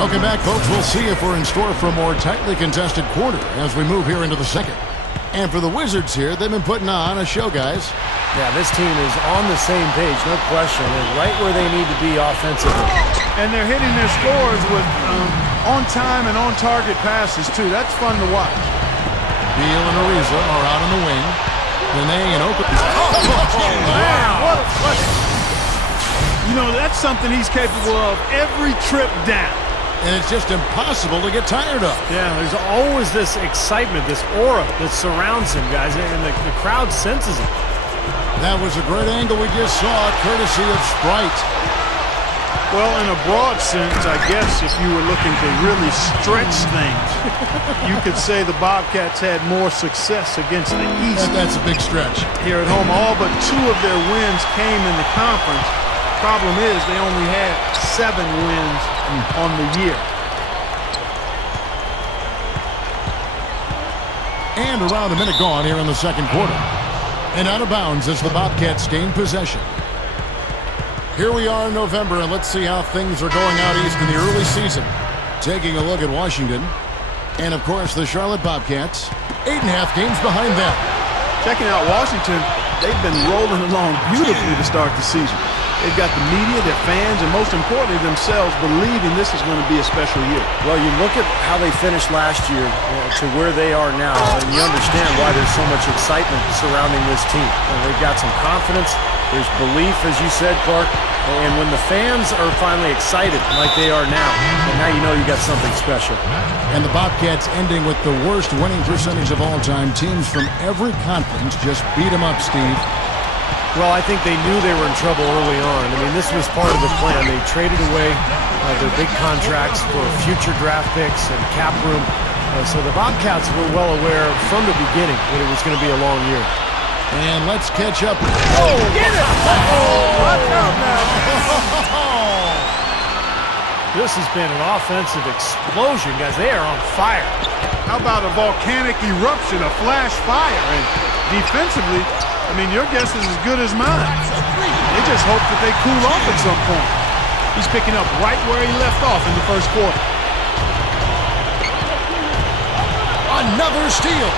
Welcome back, folks. We'll see if we're in store for a more tightly contested quarter as we move here into the second. And for the Wizards here, they've been putting on a show, guys. Yeah, this team is on the same page, no question, and right where they need to be offensively. And they're hitting their scores with on-time and on-target passes, too. That's fun to watch. Beal and Ariza are out on the wing. Nene and Oka. Man, what? You know, that's something he's capable of every trip down. And it's just impossible to get tired of. Yeah, there's always this excitement, this aura that surrounds him, guys, and the crowd senses it. That was a great angle we just saw, courtesy of Sprite. Well, in a broad sense, I guess if you were looking to really stretch things, you could say the Bobcats had more success against the East. That's a big stretch. Here at home, all but 2 of their wins came in the conference. Problem is, they only had 7 wins on the year. And around a minute gone here in the second quarter. And out of bounds as the Bobcats gain possession. Here we are in November, and let's see how things are going out east in the early season. Taking a look at Washington. And, of course, the Charlotte Bobcats. 8.5 games behind them. Checking out Washington, they've been rolling along beautifully to start the season. They've got the media, their fans, and most importantly themselves believing this is going to be a special year. Well, you look at how they finished last year to where they are now, and you understand why there's so much excitement surrounding this team. They've got some confidence. There's belief, as you said, Clark. And when the fans are finally excited like they are now, and now you know you got something special. And the Bobcats ending with the worst winning percentage of all time. Teams from every conference just beat them up, Steve. Well, I think they knew they were in trouble early on. I mean, this was part of the plan. They traded away their big contracts for future draft picks and cap room. So the Bobcats were well aware from the beginning that it was going to be a long year. And let's catch up. Oh, get it! Oh, watch out now. This has been an offensive explosion, guys. They are on fire. How about a volcanic eruption, a flash fire? And defensively, I mean, your guess is as good as mine. They just hope that they cool off at some point. He's picking up right where he left off in the first quarter. Another steal.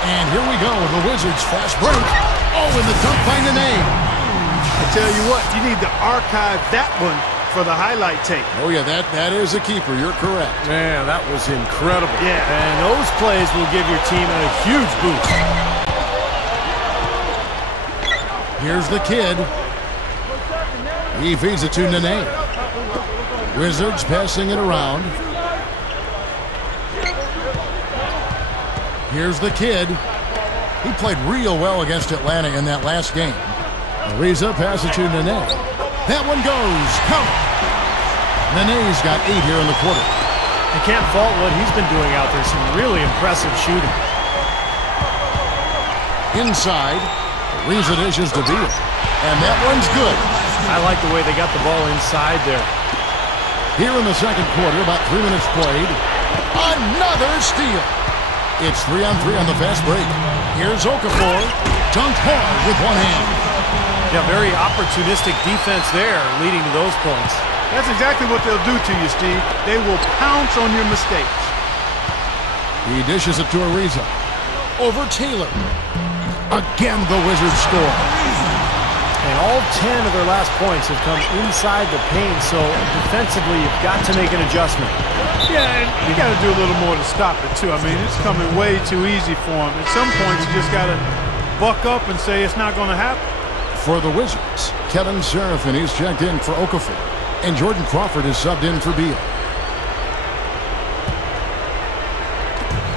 And here we go, the Wizards fast break. Oh, and the dunk by Nene. I tell you what, you need to archive that one for the highlight tape. Oh, yeah, that is a keeper. You're correct. Man, that was incredible. Yeah. And those plays will give your team a huge boost. Here's the kid. He feeds it to Nene. Wizards passing it around. Here's the kid. He played real well against Atlanta in that last game. Ariza passes it to Nene. That one goes. Count. Nene's got 8 here in the quarter. You can't fault what he's been doing out there. Some really impressive shooting. Inside. Ariza dishes to Beal. And that one's good. I like the way they got the ball inside there. Here in the second quarter, about 3 minutes played. Another steal. It's 3-on-3 on the fast break. Here's Okafor. Dunked hard with one hand. Yeah, very opportunistic defense there, leading to those points. That's exactly what they'll do to you, Steve. They will pounce on your mistakes. He dishes it to Ariza. Over Taylor. Again, the Wizards score. And all 10 of their last points have come inside the paint, so defensively you've got to make an adjustment. Yeah, and you got to do a little more to stop it, too. I mean, it's coming way too easy for them. At some points, you just got to buck up and say it's not going to happen. For the Wizards, Kevin Serafin is checked in for Okafor, and Jordan Crawford is subbed in for Beal.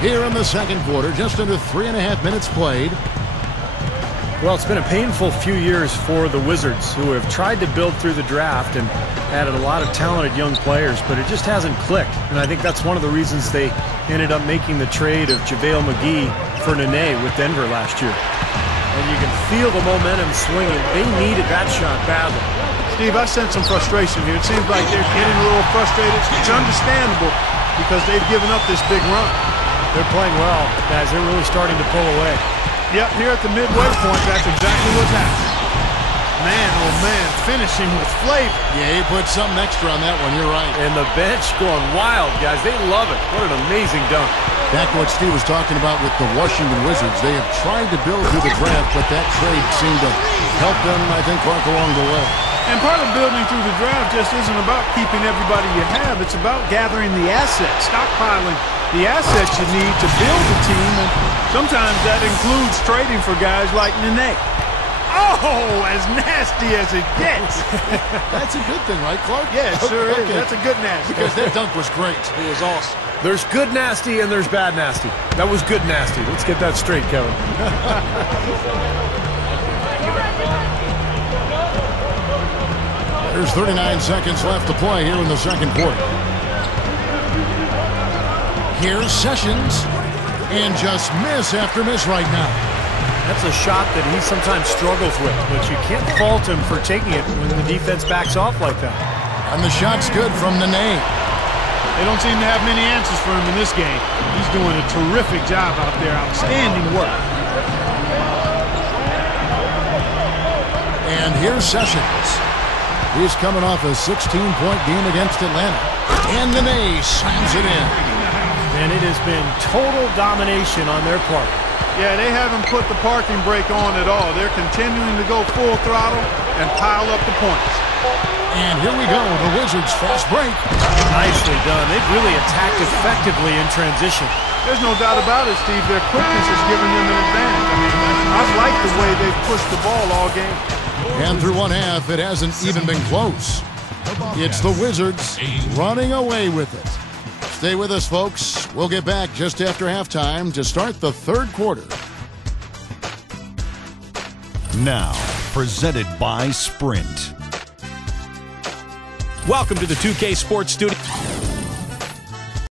Here in the second quarter, just under 3.5 minutes played. Well, it's been a painful few years for the Wizards, who have tried to build through the draft and added a lot of talented young players, but it just hasn't clicked. And I think that's one of the reasons they ended up making the trade of JaVale McGee for Nene with Denver last year. And you can feel the momentum swinging. They needed that shot badly. Steve, I sense some frustration here. It seems like they're getting a little frustrated. It's understandable because they've given up this big run. They're playing well, guys. They're really starting to pull away. Yep, here at the midway point, that's exactly what's happening. Man, oh man, finishing with flavor. Yeah, he put something extra on that one. You're right. And the bench going wild, guys. They love it. What an amazing dunk. Back to what Steve was talking about with the Washington Wizards. They have tried to build through the draft, but that trade seemed to help them, I think, Clark, along the way. And part of building through the draft just isn't about keeping everybody you have. It's about gathering the assets, stockpiling the assets you need to build a team. And sometimes that includes trading for guys like Nene. Oh, as nasty as it gets. That's a good thing, right, Clark? Yeah, it sure is. Okay. That's a good nasty. Because that dunk was great. It was awesome. There's good nasty and there's bad nasty. That was good nasty. Let's get that straight, Kevin. There's 39 seconds left to play here in the second quarter. Here's Sessions. And just miss after miss right now. That's a shot that he sometimes struggles with, but you can't fault him for taking it when the defense backs off like that. And the shot's good from Nene. They don't seem to have many answers for him in this game. He's doing a terrific job out there. Outstanding work. And here's Sessions. He's coming off a 16-point game against Atlanta. And Nene slams it in. And it has been total domination on their part. Yeah, they haven't put the parking brake on at all. They're continuing to go full throttle and pile up the points. And here we go, the Wizards fast break. Nicely done. They've really attacked effectively in transition. There's no doubt about it, Steve. Their quickness has given them an advantage. I mean, I've liked the way they've pushed the ball all game. And through one half, it hasn't even been close. It's the Wizards running away with it. Stay with us, folks. We'll get back just after halftime to start the third quarter. Now, presented by Sprint. Welcome to the 2K Sports Studio.